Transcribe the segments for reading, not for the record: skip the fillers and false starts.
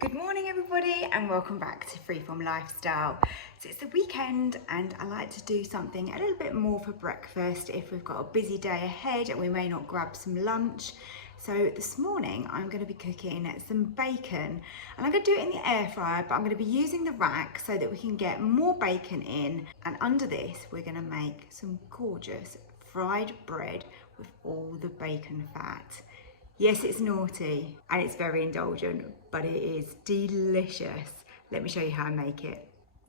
Good morning everybody and welcome back to Freeform Lifestyle. So it's the weekend and I like to do something a little bit more for breakfast if we've got a busy day ahead and we may not grab some lunch. So this morning I'm going to be cooking some bacon and I'm going to do it in the air fryer, but I'm going to be using the rack so that we can get more bacon in, and under this we're going to make some gorgeous fried bread with all the bacon fat. Yes, it's naughty and it's very indulgent, but it is delicious. Let me show you how I make it.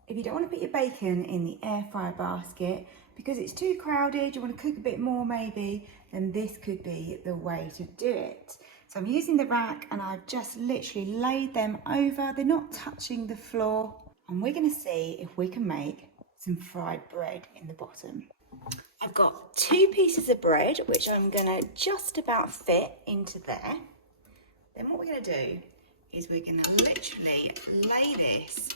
If you don't want to put your bacon in the air fryer basket because it's too crowded, you want to cook a bit more maybe, then this could be the way to do it. So I'm using the rack and I've just literally laid them over. They're not touching the floor. And we're going to see if we can make some fried bread in the bottom. I've got 2 pieces of bread, which I'm going to just about fit into there. Then what we're going to do is we're going to literally lay this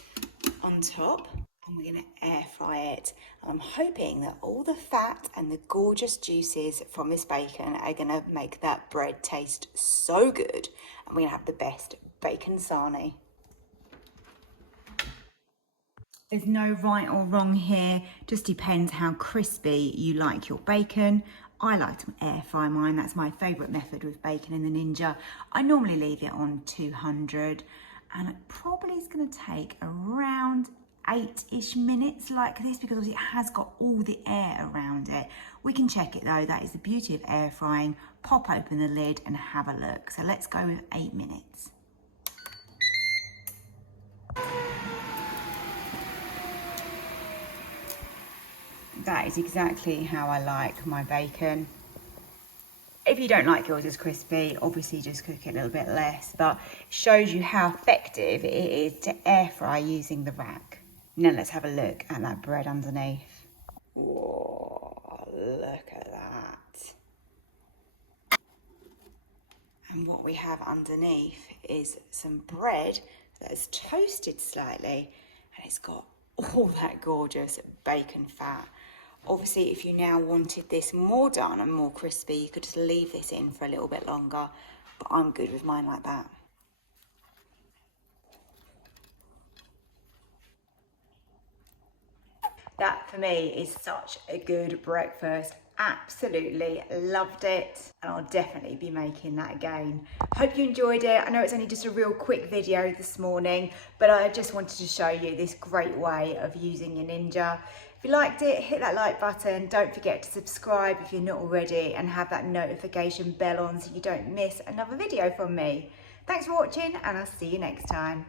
on top and we're going to air fry it. And I'm hoping that all the fat and the gorgeous juices from this bacon are going to make that bread taste so good. And we're going to have the best bacon sarnie. There's no right or wrong here, just depends how crispy you like your bacon. I like to air fry mine, that's my favourite method with bacon in the Ninja. I normally leave it on 200 and it probably is going to take around 8-ish minutes like this because it has got all the air around it. We can check it though, that is the beauty of air frying. Pop open the lid and have a look. So let's go with 8 minutes. That is exactly how I like my bacon. If you don't like yours as crispy, obviously just cook it a little bit less, but it shows you how effective it is to air fry using the rack. Now let's have a look at that bread underneath. Whoa, look at that. And what we have underneath is some bread that is toasted slightly and it's got all that gorgeous bacon fat. Obviously, if you now wanted this more done and more crispy, you could just leave this in for a little bit longer, but I'm good with mine like that. That for me is such a good breakfast. Absolutely loved it, and I'll definitely be making that again. Hope you enjoyed it. I know it's only just a real quick video this morning, but I just wanted to show you this great way of using your Ninja. If you liked it, hit that like button. Don't forget to subscribe if you're not already and have that notification bell on so you don't miss another video from me. Thanks for watching and I'll see you next time.